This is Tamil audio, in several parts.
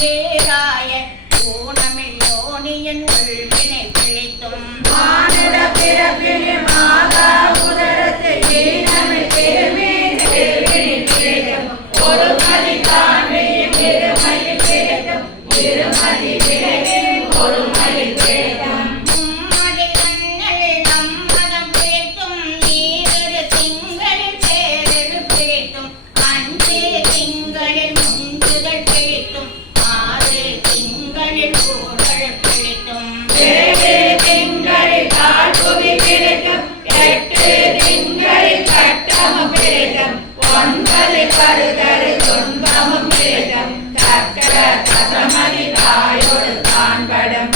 வேராய ஊனமில்லோனியன் உள்வினை பிழைத்தும். மானுட பிறப்பினில் மனமதி தான் படம்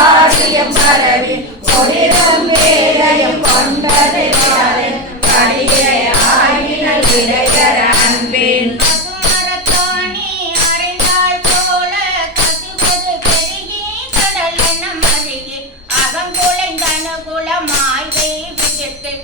ஆடியம் பரவி பொறிதம் வேலையும் ஒன்பது காலம் கடியை ஆயினல் இளையர் அன்பின். குலமாய் விஜயத்தில்